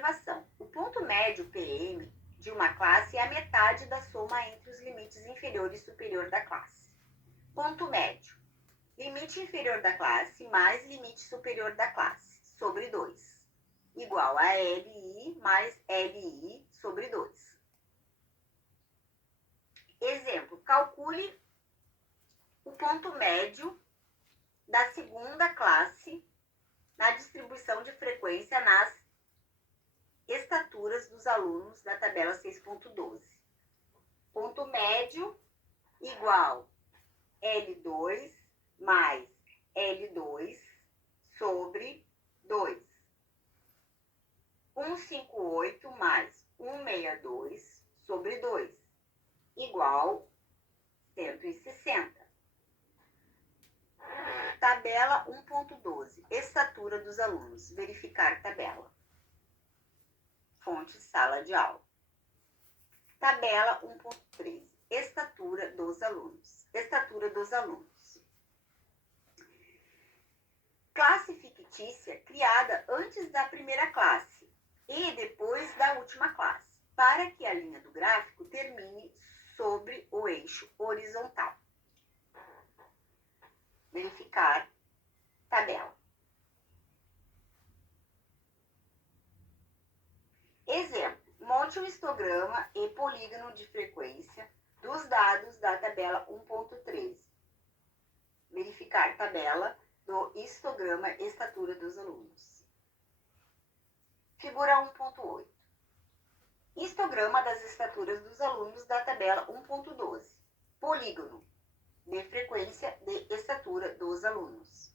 Observação: o ponto médio PM de uma classe é a metade da soma entre os limites inferior e superior da classe. Ponto médio: limite inferior da classe mais limite superior da classe, sobre 2, igual a LI mais LI sobre 2. Exemplo: calcule o ponto médio da segunda classe na distribuição de frequência nas estaturas dos alunos da tabela 6.12. Ponto médio igual L2 mais L2 sobre 2. 158 mais 162 sobre 2, igual 160. Tabela 1.12. Estatura dos alunos. Verificar tabela. Fonte sala de aula. Tabela 1.13. Estatura dos alunos. Estatura dos alunos. Classe fictícia criada antes da primeira classe e depois da última classe, para que a linha do gráfico termine sobre o eixo horizontal. Verificar tabela. Exemplo: monte um histograma e polígono de frequência dos dados da tabela 1.13. Verificar tabela do histograma estatura dos alunos. Figura 1.8. Histograma das estaturas dos alunos da tabela 1.12. Polígono de frequência de estatura dos alunos.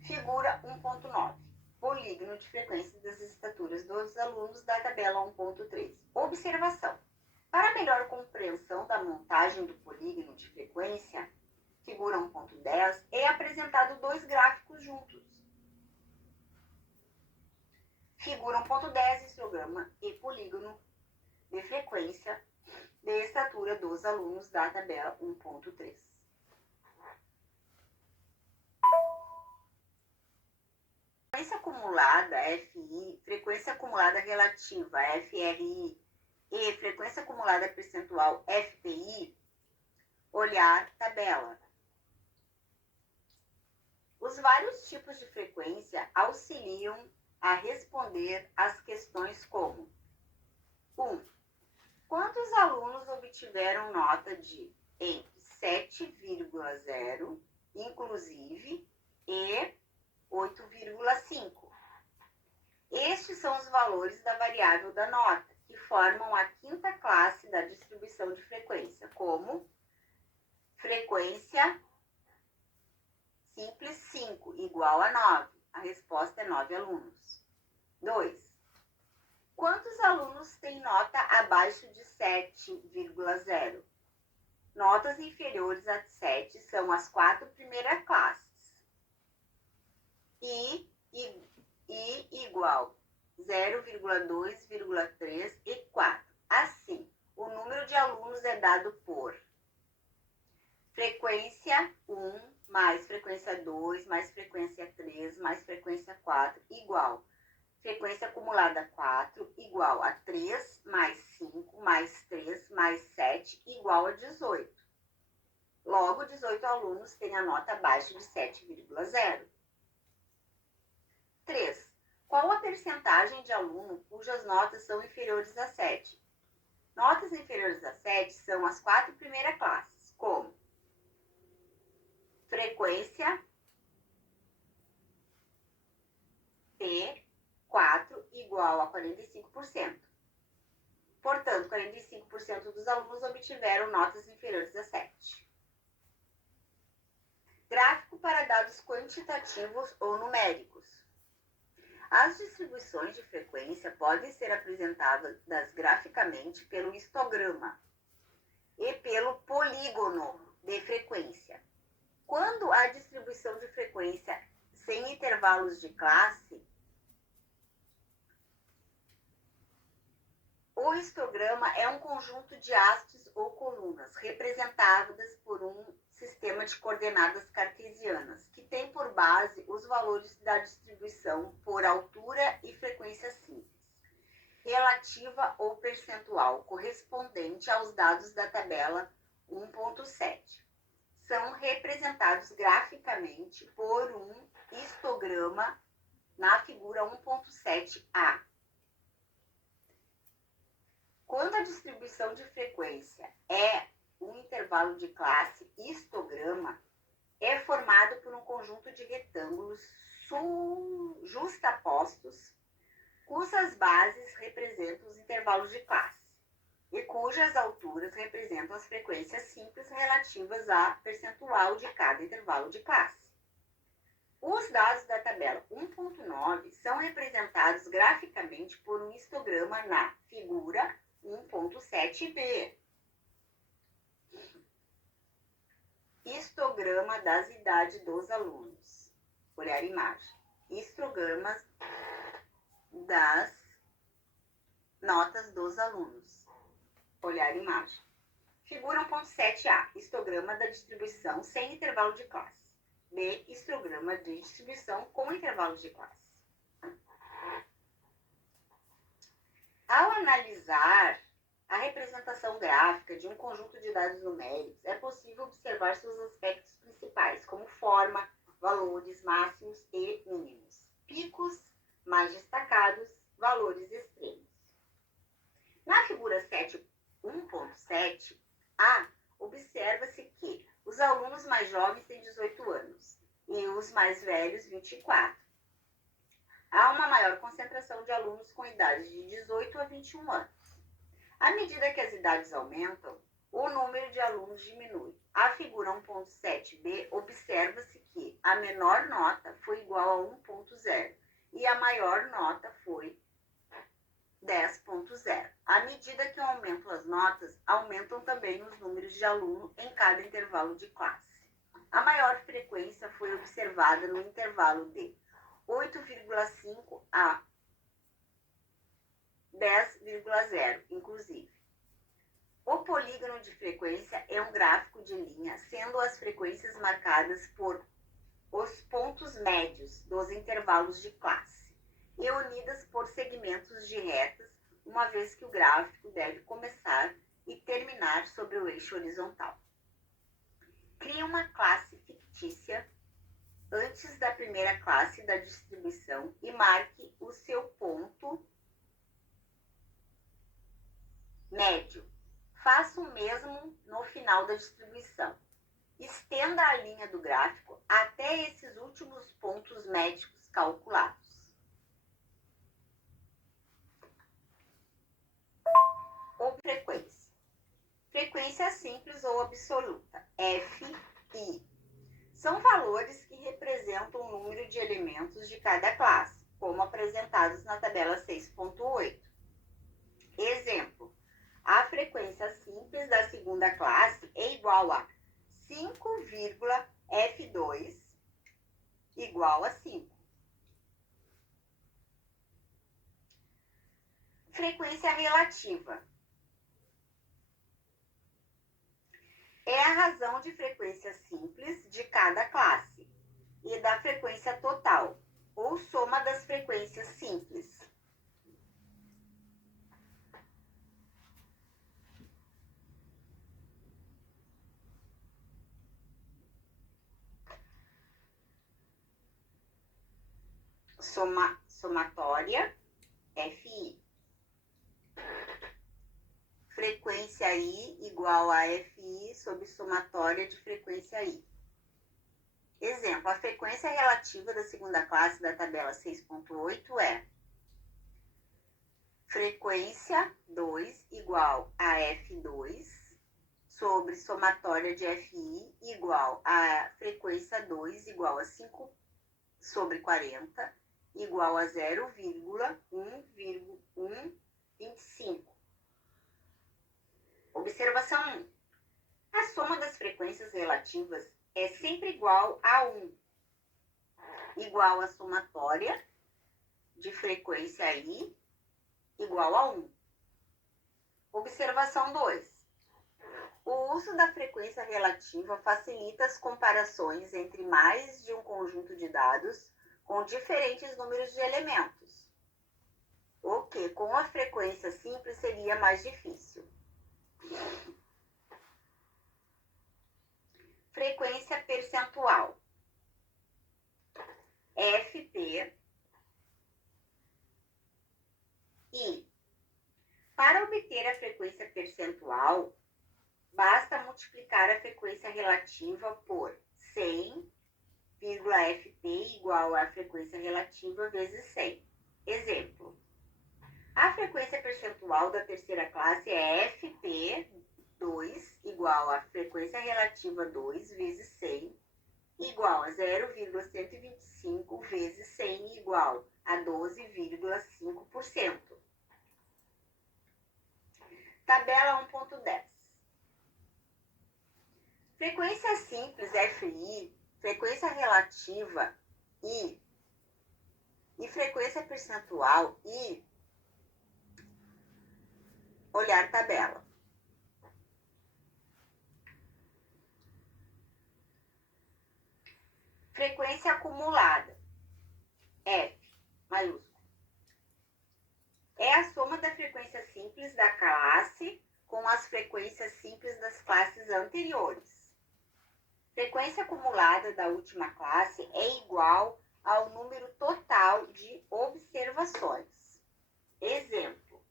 Figura 1.9. Polígono de frequência das estaturas dos alunos da tabela 1.13. Observação: para melhor compreensão da montagem do polígono de frequência, figura 1.10, é apresentado dois gráficos juntos. Figura 1.10, histograma e polígono de frequência de estatura dos alunos da tabela 1.3. Frequência acumulada FI, frequência acumulada relativa FRI e frequência acumulada percentual FPI, olhar tabela. Os vários tipos de frequência auxiliam a responder às questões como: 1. Quantos alunos obtiveram nota de entre 7,0, inclusive, e 8,5? Estes são os valores da variável da nota, que formam a quinta classe da distribuição de frequência, como frequência simples 5, igual a 9. A resposta é 9 alunos. 2. Quantos alunos têm nota abaixo de 7,0? Notas inferiores a 7 são as 4 primeiras classes. I igual 0,2,3 e 4. Assim, o número de alunos é dado por frequência 1 mais frequência 2 mais frequência 3 mais frequência 4 igual frequência acumulada 4 igual a 3 mais 5 mais 3 mais 7 igual a 18. Logo, 18 alunos têm a nota abaixo de 7,0. 3. Qual a percentagem de aluno cujas notas são inferiores a 7? Notas inferiores a 7 são as 4 primeiras classes, como frequência P4 igual a 45%. Portanto, 45% dos alunos obtiveram notas inferiores a 7. Gráfico para dados quantitativos ou numéricos. As distribuições de frequência podem ser apresentadas graficamente pelo histograma e pelo polígono de frequência. Quando a distribuição de frequência sem intervalos de classe, o histograma é um conjunto de hastes ou colunas representadas por um sistema de coordenadas cartesianas, que tem por base os valores da distribuição por altura e frequência simples, relativa ou percentual, correspondente aos dados da tabela 1.7. São representados graficamente por um histograma na figura 1.7a. Quando a distribuição de frequência é um intervalo de classe histograma, é formado por um conjunto de retângulos justapostos, cujas bases representam os intervalos de classe e cujas alturas representam as frequências simples relativas a percentual de cada intervalo de classe. Os dados da tabela 1.9 são representados graficamente por um histograma na figura 1.7b. Histograma das idades dos alunos. Olhar imagem. Histogramas das notas dos alunos. Olhar imagem. Figura 1.7a. Histograma da distribuição sem intervalo de classe. B. Histograma de distribuição com intervalo de classe. Ao analisar a representação gráfica de um conjunto de dados numéricos, é possível observar seus aspectos principais, como forma, valores máximos e mínimos, picos mais destacados, valores extremos. Na figura 1.7a, observa-se que os alunos mais jovens têm 18 anos e os mais velhos 24. Há uma maior concentração de alunos com idades de 18 a 21 anos. À medida que as idades aumentam, o número de alunos diminui. A figura 1.7b observa-se que a menor nota foi igual a 1.0 e a maior nota foi 10.0. À medida que aumentam as notas, aumentam também os números de aluno em cada intervalo de classe. A maior frequência foi observada no intervalo de 8,5 a 10,0, inclusive. O polígono de frequência é um gráfico de linha, sendo as frequências marcadas por os pontos médios dos intervalos de classe e unidas por segmentos de retas, uma vez que o gráfico deve começar e terminar sobre o eixo horizontal. Crie uma classe fictícia antes da primeira classe da distribuição e marque o seu ponto médio. Faça o mesmo no final da distribuição. Estenda a linha do gráfico até esses últimos pontos médicos calculados. Ou frequência. Frequência simples ou absoluta, FI. São valores que representam o número de elementos de cada classe, como apresentados na tabela 6.8. Exemplo: a frequência simples da segunda classe é igual a 5,F2 igual a 5. Frequência relativa é a razão de frequência simples de cada classe e da frequência total, ou soma das frequências simples. Somatória, FI. Frequência I igual a FI sobre somatória de frequência I. Exemplo: a frequência relativa da segunda classe da tabela 6.8 é frequência 2 igual a F2 sobre somatória de FI igual a frequência 2 igual a 5 sobre 40 igual a 0,125. Observação 1. A soma das frequências relativas é sempre igual a 1, igual a somatória de frequência I igual a 1. Observação 2. O uso da frequência relativa facilita as comparações entre mais de um conjunto de dados com diferentes números de elementos, o que com a frequência simples seria mais difícil. Frequência percentual. FP e para obter a frequência percentual, basta multiplicar a frequência relativa por 100,fp igual à frequência relativa vezes 100. Exemplo. A frequência percentual da terceira classe é fp2 igual à frequência relativa 2 vezes 100 igual a 0,125 vezes 100 igual a 12,5%. Tabela 1.10. Frequência simples FI, frequência relativa I e frequência percentual I. Olhar tabela. Frequência acumulada, F, maiúsculo. É a soma da frequência simples da classe com as frequências simples das classes anteriores. Frequência acumulada da última classe é igual ao número total de observações. Exemplo.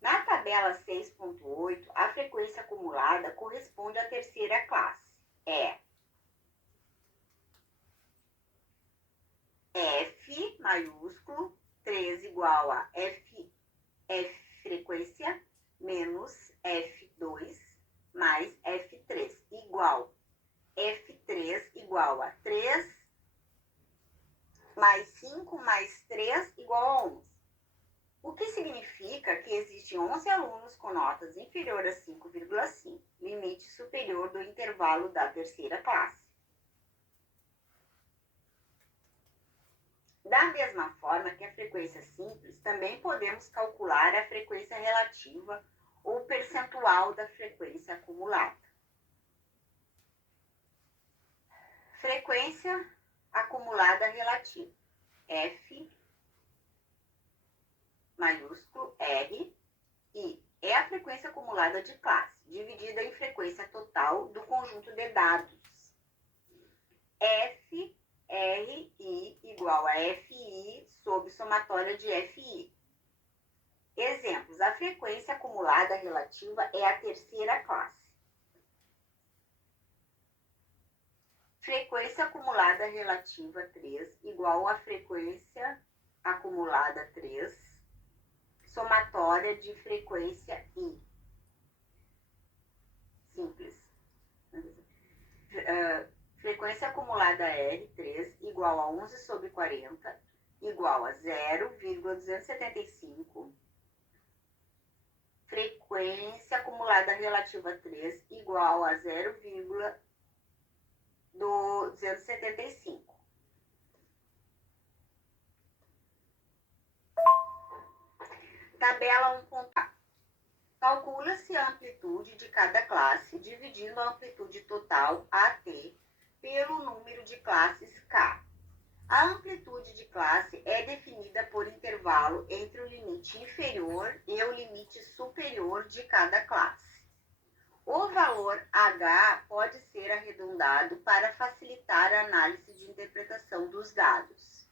Na tabela 6.8, a frequência acumulada corresponde à terceira classe. É F maiúsculo, 3 igual a F frequência, menos F2 mais F3, igual F3 igual a 3 mais 5 mais 3 igual a 11. O que significa que existem 11 alunos com notas inferior a 5,5, limite superior do intervalo da terceira classe. Da mesma forma que a frequência simples, também podemos calcular a frequência relativa ou percentual da frequência acumulada. Frequência acumulada relativa. F, maiúsculo, R, I. É a frequência acumulada de classe, dividida em frequência total do conjunto de dados. F, R, I igual a FI sob somatória de FI. Exemplos. A frequência acumulada relativa é a terceira classe. Frequência acumulada relativa 3 igual a frequência acumulada 3, somatória de frequência I. Simples. Frequência acumulada R3 igual a 11 sobre 40 igual a 0,275. Frequência acumulada relativa 3 igual a 0,275. Tabela 1.A. Calcula-se a amplitude de cada classe dividindo a amplitude total AT pelo número de classes K. A amplitude de classe é definida por intervalo entre o limite inferior e o limite superior de cada classe. O valor H pode ser arredondado para facilitar a análise de interpretação dos dados.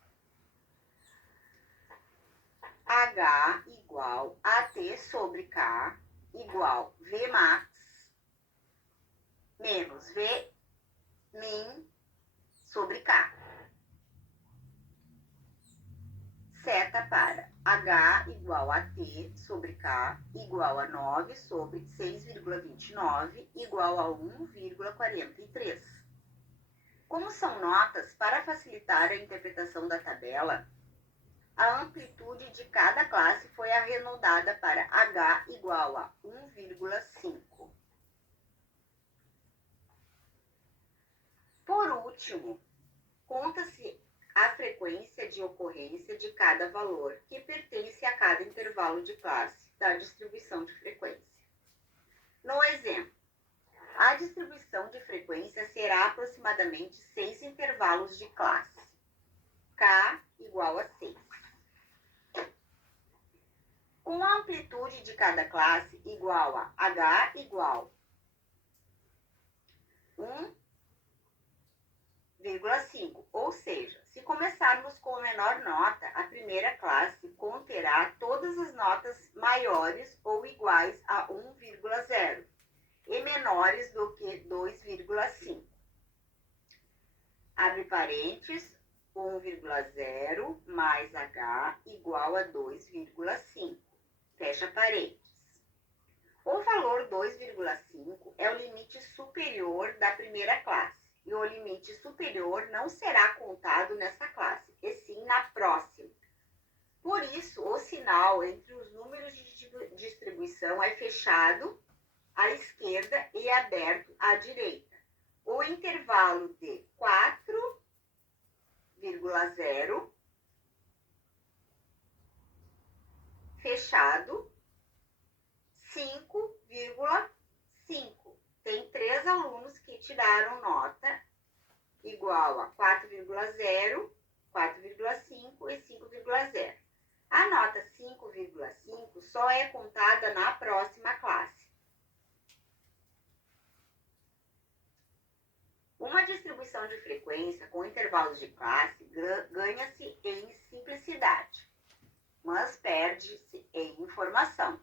H igual a T sobre K igual Vmax menos Vmin sobre K. Seta para H igual a T sobre K igual a 9 sobre 6,29 igual a 1,43. Como são notas, para facilitar a interpretação da tabela, a amplitude de cada classe foi arredondada para H igual a 1,5. Por último, conta-se a frequência de ocorrência de cada valor, que pertence a cada intervalo de classe da distribuição de frequência. No exemplo, a distribuição de frequência será aproximadamente 6 intervalos de classe. K igual a 6. Com a amplitude de cada classe igual a H igual 1,5. Ou seja, se começarmos com a menor nota, a primeira classe conterá todas as notas maiores ou iguais a 1,0 e menores do que 2,5. Abre parênteses, 1,0 mais H igual a 2,5. Fecha parênteses. O valor 2,5 é o limite superior da primeira classe, e o limite superior não será contado nessa classe, e sim na próxima. Por isso, o sinal entre os números de distribuição é fechado à esquerda e aberto à direita. O intervalo de 4,0 fechado, 5,5. Tem 3 alunos que tiraram nota igual a 4,0, 4,5 e 5,0. A nota 5,5 só é contada na próxima classe. Uma distribuição de frequência com intervalos de classe ganha-se em simplicidade, mas perde-se em informação.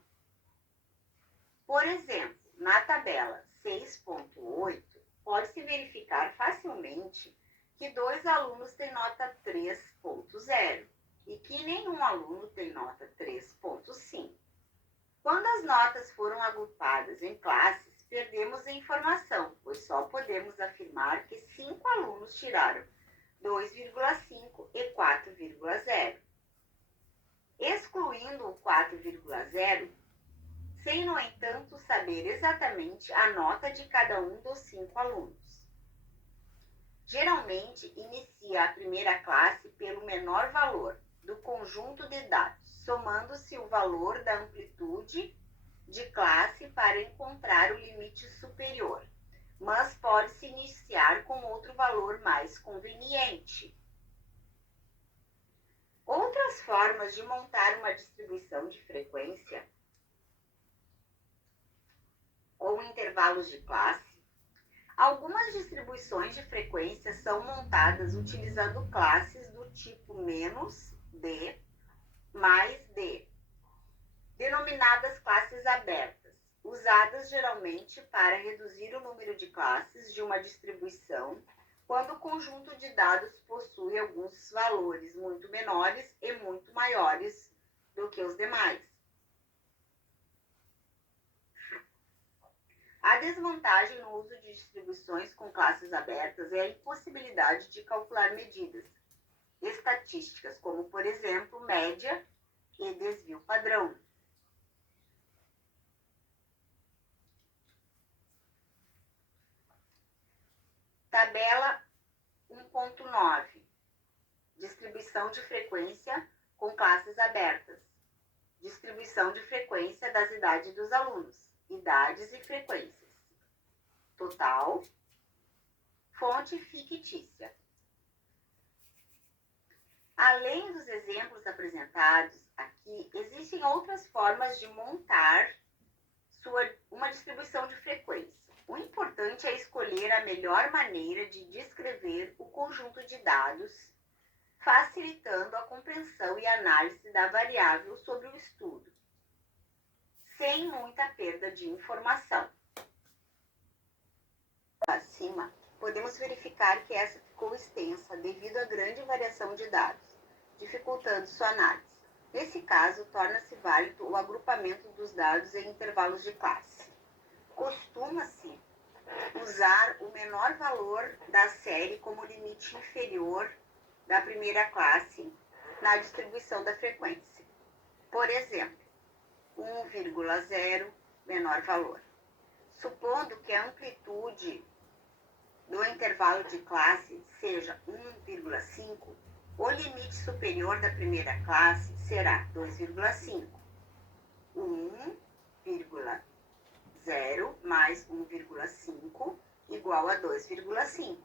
Por exemplo, na tabela 6.8, pode-se verificar facilmente que 2 alunos têm nota 3.0 e que nenhum aluno tem nota 3.5. Quando as notas foram agrupadas em classes, perdemos a informação, pois só podemos afirmar que 5 alunos tiraram 2,5 e 4,0. Excluindo o 4,0, sem, no entanto, saber exatamente a nota de cada um dos 5 alunos. Geralmente, inicia a primeira classe pelo menor valor do conjunto de dados, somando-se o valor da amplitude de classe para encontrar o limite superior, mas pode-se iniciar com outro valor mais conveniente. Outras formas de montar uma distribuição de frequência ou intervalos de classe. Algumas distribuições de frequência são montadas utilizando classes do tipo -d mais d, denominadas classes abertas, usadas geralmente para reduzir o número de classes de uma distribuição quando o conjunto de dados possui alguns valores muito menores e muito maiores do que os demais. A desvantagem no uso de distribuições com classes abertas é a impossibilidade de calcular medidas estatísticas, como, por exemplo, média e desvio padrão. Tabela 1.9. Distribuição de frequência com classes abertas. Distribuição de frequência das idades dos alunos. Idades e frequências. Total. Fonte fictícia. Além dos exemplos apresentados aqui, existem outras formas de montar uma distribuição de frequência. O importante é escolher a melhor maneira de descrever o conjunto de dados, facilitando a compreensão e análise da variável sobre o estudo, sem muita perda de informação. Acima, podemos verificar que essa ficou extensa devido à grande variação de dados, dificultando sua análise. Nesse caso, torna-se válido o agrupamento dos dados em intervalos de classe. Costuma-se usar o menor valor da série como limite inferior da primeira classe na distribuição da frequência. Por exemplo, 1,0 menor valor. Supondo que a amplitude do intervalo de classe seja 1,5, o limite superior da primeira classe será 2,5. 1,0 0 mais 1,5 igual a 2,5.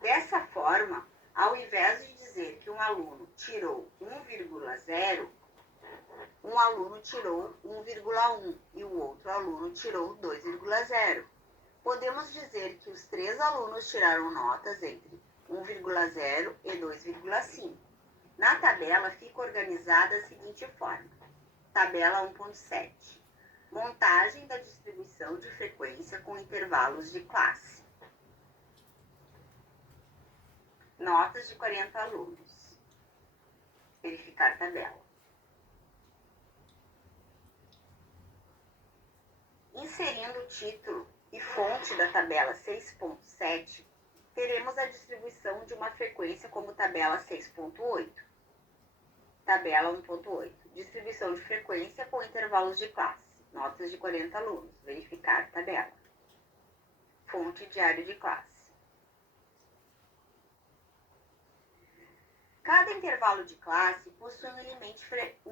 Dessa forma, ao invés de dizer que um aluno tirou 1,0, um aluno tirou 1,1 e o outro aluno tirou 2,0. Podemos dizer que os 3 alunos tiraram notas entre 1,0 e 2,5. Na tabela fica organizada da seguinte forma. Tabela 1.7. Montagem da distribuição de frequência com intervalos de classe. Notas de 40 alunos. Verificar tabela. Inserindo o título e fonte da tabela 6.7, teremos a distribuição de uma frequência como tabela 6.8. Tabela 1.8. Distribuição de frequência com intervalos de classe. Notas de 40 alunos. Verificar tabela. Fonte diário de classe. Cada intervalo de classe possui um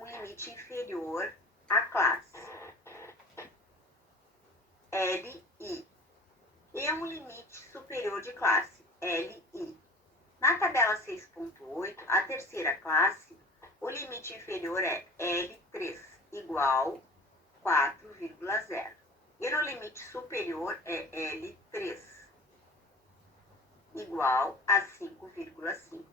limite inferior à classe, LI, e um limite superior de classe, LI. Na tabela 6.8, a terceira classe, o limite inferior é L3, igual 4,0. E no limite superior é L3, igual a 5,5.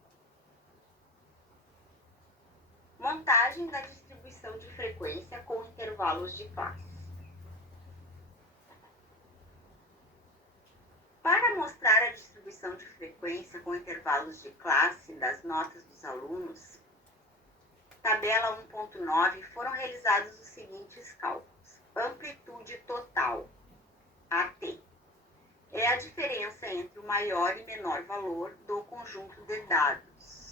Montagem da distribuição de frequência com intervalos de classe. Para mostrar a distribuição de frequência com intervalos de classe das notas dos alunos, tabela 1.9, foram realizados os seguintes cálculos. Amplitude total, AT, é a diferença entre o maior e menor valor do conjunto de dados.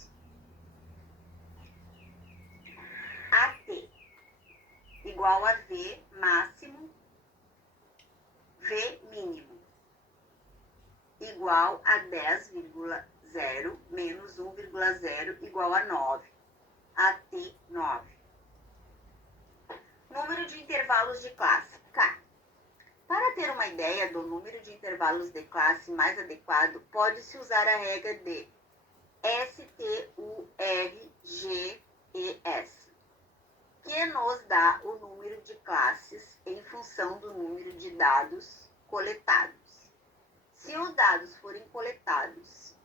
AT igual a V máximo, V mínimo, igual a 10,0 menos 1,0 igual a 9, AT 9. Número de intervalos de classe, K. Para ter uma ideia do número de intervalos de classe mais adequado, pode-se usar a regra de STURGES, que nos dá o número de classes em função do número de dados coletados. Se os dados forem coletados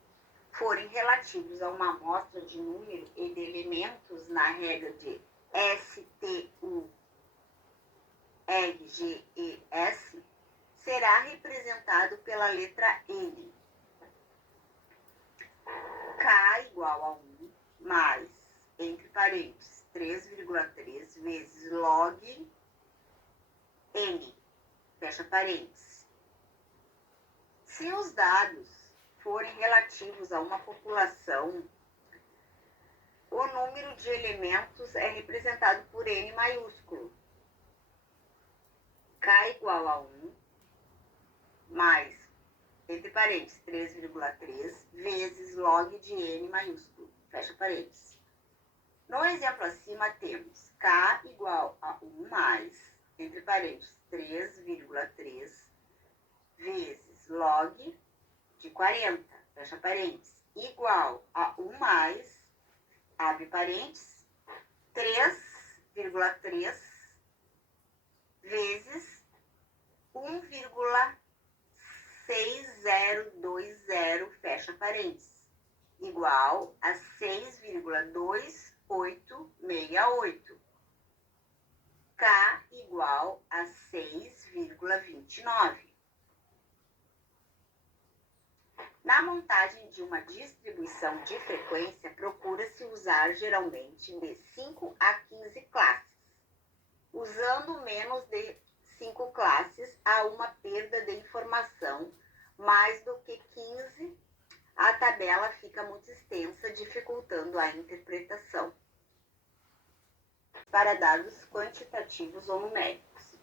forem relativos a uma amostra de número e de elementos na regra de STURGES, será representado pela letra N. K igual a 1 mais, entre parênteses, 3,3 vezes log N, fecha parênteses. Se os dados forem relativos a uma população, o número de elementos é representado por N maiúsculo. K igual a 1 mais, entre parênteses, 3,3 vezes log de N maiúsculo, fecha parênteses. No exemplo acima temos K igual a 1 mais, entre parênteses, 3,3 vezes log de 40, fecha parênteses, igual a 1 mais, abre parênteses, 3,3 vezes 1,6020, fecha parênteses, igual a 6,2868. K igual a 6,29. Na montagem de uma distribuição de frequência, procura-se usar geralmente de 5 a 15 classes. Usando menos de 5 classes, há uma perda de informação. Mais do que 15, a tabela fica muito extensa, dificultando a interpretação. Para dados quantitativos ou numéricos.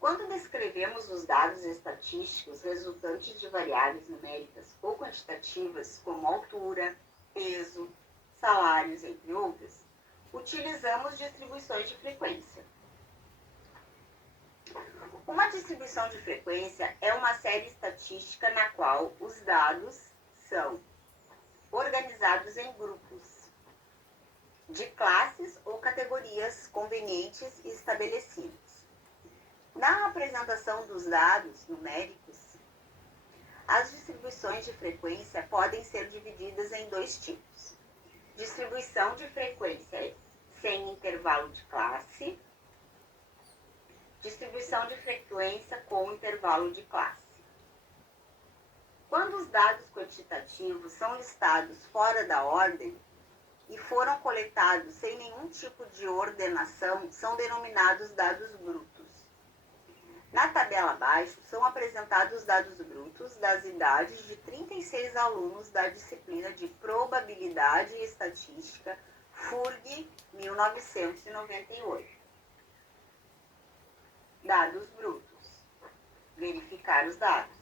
Quando descrevemos os dados estatísticos resultantes de variáveis numéricas ou quantitativas, como altura, peso, salários, entre outras, utilizamos distribuições de frequência. Uma distribuição de frequência é uma série estatística na qual os dados são organizados em grupos de classes ou categorias convenientes e estabelecidas. Na apresentação dos dados numéricos, as distribuições de frequência podem ser divididas em dois tipos: distribuição de frequência sem intervalo de classe, distribuição de frequência com intervalo de classe. Quando os dados quantitativos são listados fora da ordem e foram coletados sem nenhum tipo de ordenação, são denominados dados brutos. Na tabela abaixo são apresentados os dados brutos das idades de 36 alunos da disciplina de Probabilidade e Estatística, FURG 1998. Dados brutos. Verificar os dados.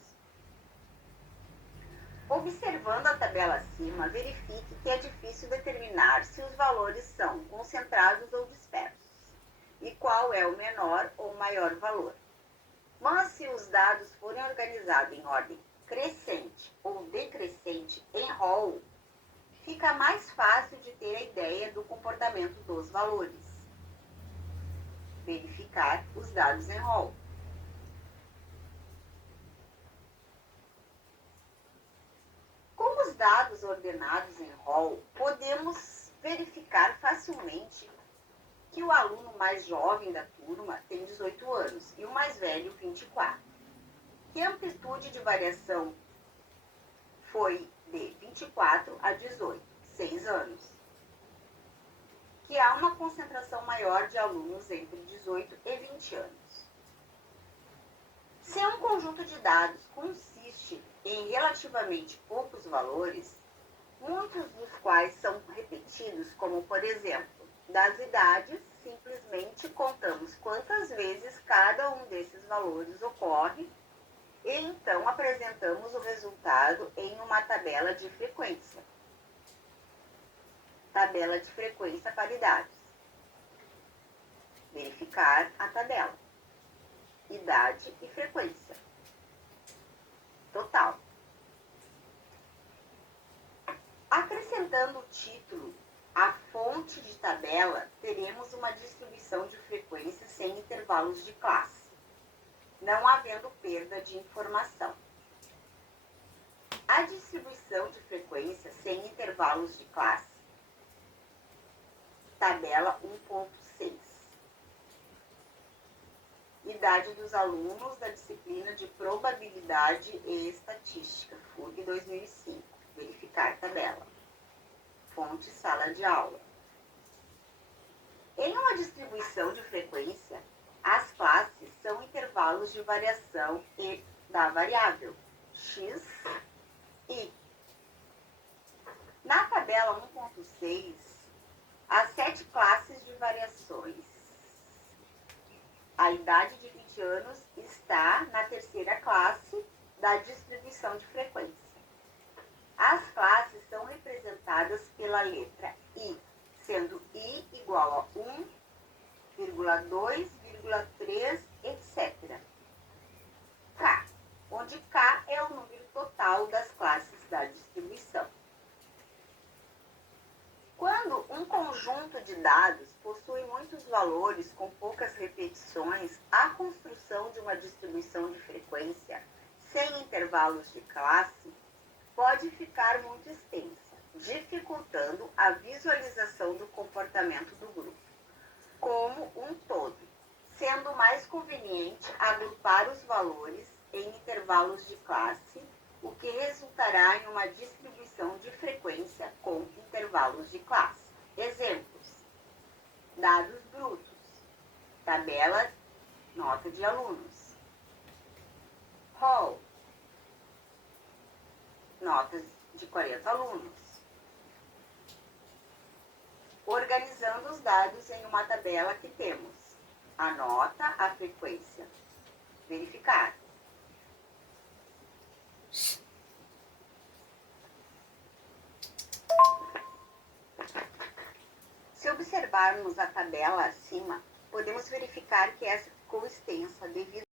Observando a tabela acima, verifique que é difícil determinar se os valores são concentrados ou dispersos e qual é o menor ou maior valor. Mas se os dados forem organizados em ordem crescente ou decrescente em rol, fica mais fácil de ter a ideia do comportamento dos valores. Verificar os dados em rol. Com os dados ordenados em rol, podemos verificar facilmente que o aluno mais jovem da turma tem 18 anos e o mais velho 24. Que a amplitude de variação foi de 24 a 18, 6 anos. Que há uma concentração maior de alunos entre 18 e 20 anos. Se um conjunto de dados consiste em relativamente poucos valores, muitos dos quais são repetidos, como por exemplo, das idades, simplesmente contamos quantas vezes cada um desses valores ocorre e então apresentamos o resultado em uma tabela de frequência. Tabela de frequência paridades. Verificar a tabela. Idade e frequência. Total. Acrescentando o título à fonte de tabela, teremos uma distribuição de frequência sem intervalos de classe, não havendo perda de informação. A distribuição de frequência sem intervalos de classe. Tabela 1.6. Idade dos alunos da disciplina de Probabilidade e Estatística, FURG 2005. Verificar tabela. Fonte sala de aula. Em uma distribuição de frequência, as classes são intervalos de variação e da variável x, y. Na tabela 1.6, há 7 classes de variações. A idade de 20 anos está na terceira classe da distribuição de frequência. As classes são representadas pela letra I, sendo I igual a 1,2,3, etc. K, onde K é o número total das classes da distribuição. Quando um conjunto de dados possui muitos valores com poucas repetições, a construção de uma distribuição de frequência sem intervalos de classe pode ficar muito extensa, dificultando a visualização do comportamento do grupo como um todo, sendo mais conveniente agrupar os valores em intervalos de classe, o que resultará em uma distribuição de frequência com intervalos de classe. Exemplos: dados brutos, tabela, nota de alunos, rol, notas de 40 alunos. Organizando os dados em uma tabela que temos a nota, a frequência. Verificar. Se observarmos a tabela acima, podemos verificar que essa ficou extensa devido